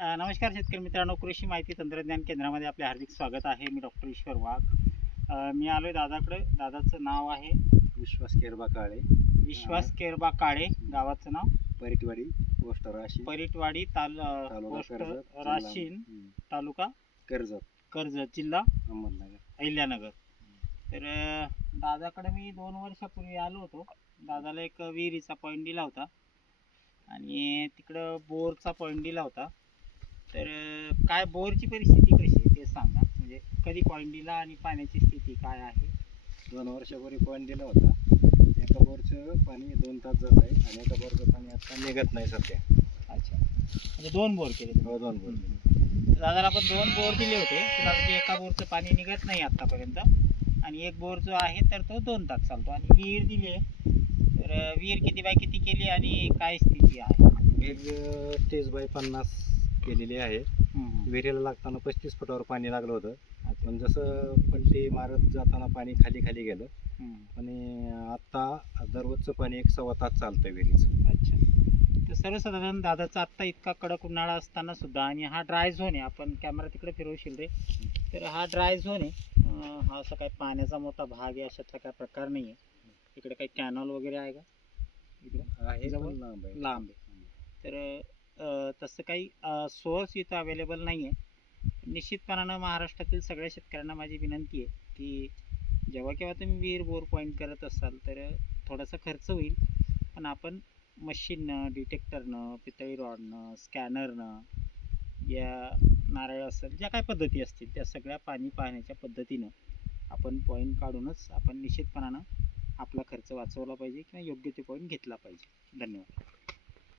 नमस्कार शेतकरी मित्रांनो, कृषी माहिती तंत्रज्ञान केंद्रामध्ये आपले हार्दिक स्वागत आहे. मी डॉक्टर ईश्वर वाघ. मी आलोय दादाकडे. दादाचं नाव आहे विश्वास केरबा काळे, विश्वास केरबा काळे. गावाचं नाव परिटवाडी, पोस्ट राशी, परिटवाडी, तालुका पोस्ट कर्जत, राशीन, तालुका कर्जत, कर्जत, जिल्हा अहमदनगर. अहिल्यानगर. तर दादाकडे मी 2 वर्षापूर्वी आलो होतो. दादाला एक विहिरीचा पॉईंट दिला होता आणि तिकडं बोरचा पॉईंट दिला होता. तर काय बोरची परिस्थिती कशी आहे ते सांगा. म्हणजे कधी पॉईंट दिला आणि पाण्याची स्थिती काय आहे? 2 वर्षापूर्वी पॉईंट दिला होता. एका बोरचं पाणी 2 तास जात आहे आणि एका बोरचं पाणी आता निघत नाही सध्या. अच्छा, म्हणजे 2 बोर केले तुम्ही? हो, 2 बोर. तर दादाला आपण 2 बोर दिले होते. तर दादाचे एका बोरचं पाणी निघत नाही आत्तापर्यंत आणि एक बोर जो आहे तर तो 2 तास चालतो. आणि विहीर दिली आहे. तर विहीर किती बाय किती केली आणि काय स्थिती आहे? विहीर 30x50 केलेली आहे. विहिरीला लागताना 35 फुटावर पाणी लागलं होतं. पण जसं पलटी मारत जाताना पाणी खाली खाली गेलं आणि आता दररोजचं पाणी 1-1.25 तास चालतं विहिरीचं. अच्छा, तर सर्वसाधारण दादाचा आत्ता इतका कडक उन्हाळा असताना सुद्धा आणि हा ड्राय झोन आहे. आपण कॅमेरा तिकडे फिरवशील रे. तर हा ड्राय झोन आहे. हा असा काही पाण्याचा मोठा भाग आहे अशातला काही प्रकार नाही आहे. इकडे काही कॅनॉल वगैरे आहे का? इकडे आहे जवळ? पण लांब आहे. लांब आहे. तर तसं काही सोर्स इथं अवेलेबल नाही आहे. निश्चितपणानं महाराष्ट्रातील सगळ्या शेतकऱ्यांना माझी विनंती आहे की जेव्हा केव्हा तुम्ही विहीर बोर पॉईंट करत असाल तर थोडासा खर्च होईल, पण आपण मशीननं, डिटेक्टरनं, पितळी रॉडनं, स्कॅनरनं, या नारळ असेल ज्या काय पद्धती असतील त्या सगळ्या पाणी पाहण्याच्या पद्धतीनं आपण पॉईंट काढूनच आपण निश्चितपणानं आपला खर्च वाचवला पाहिजे किंवा योग्य ते पॉईंट घेतला पाहिजे. धन्यवाद.